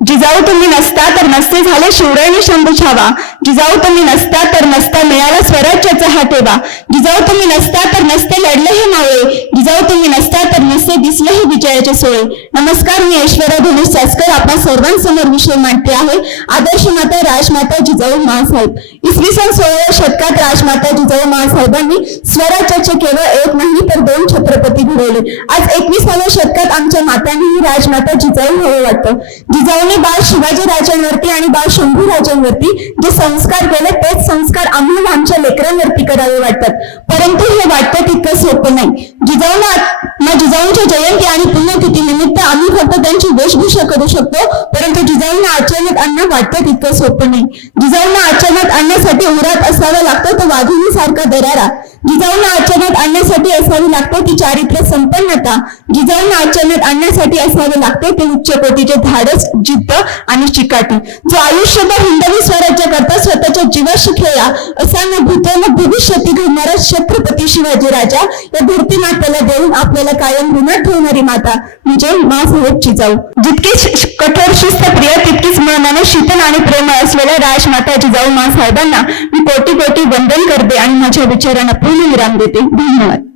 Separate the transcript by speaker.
Speaker 1: जिजाऊ तुम्ही नसता तर नसते झाले शिवरायने शंभू छावा. जिजाऊ तुम्ही नसता तर नसता मिळाला स्वराज्याचा हा ठेवा जिजाऊ तुम्ही नसता तर नसते लढले हे मावळे जिजाऊ तुम्ही नसता दिसले हे विजयाचे सोय. नमस्कार मी ऐश्वर्या धनुष चासकर आपण सर्वांसमोर विषय मांडते आहे. आदर्श माता राजमाता जिजाऊ महासाहेब इसवी सन सोळाव्या शतकात राजमाता जिजाऊ महासाहेबांनी स्वराज्याचे केवळ एक नाही तर दोन छत्रपती घडवले. आज एकविसाव्या शतकात आमच्या मातांनीही राजमाता जिजाऊ हवं वाटतं. जिजाऊने बाळ शिवाजी राजांवरती आणि बाळ शंभू राजांवरती जे संस्कार केले तेच संस्कार आम्हाला आमच्या लेकरांवरती करावे वाटतात. परंतु हे वाटतं तितकं सोपं नाही. जिजाऊला मग जिजाऊंच्या जयंती आणि पुण्यतिथी निमित्त आम्ही फक्त त्यांची वेशभूषा करू शकतो परंतु जिजाऊंना आचरणात आणणं वाटतं तितकं सोपं नाही. जिजाऊंना आचरणात आणण्यासाठी उरात असावा लागतो तो वाघिणीसारखा दरारा. जिजाऊंना आचरणात आणण्यासाठी असावी लागते ती चारित्र्य संपन्नता जिजाऊंना आचरणात आणण्यासाठी असावे लागते ते उच्च कोटीचे धाडस जिद्द आणि चिकाटी. जो आयुष्यभर हिंदवी स्वराज्य करता स्वतःच्या जीवाशी खेळला असा न भूतो न भविष्यती घडणारा छत्रपती शिवाजी राजा या धरती मातेला देऊन आपल्याला कायम ऋणात ठेवणारी माता म्हणजे मासाहेब जिजाऊ. जितकी श- श- कठोर शिस्तप्रिय तितकीच मनाने शीतल आणि प्रेम असलेल्या राजमाता जिजाऊ मासाहेबांना मी कोटी कोटी वंदन करते आणि माझ्या विचारांना मी विराम देते. धन्यवाद.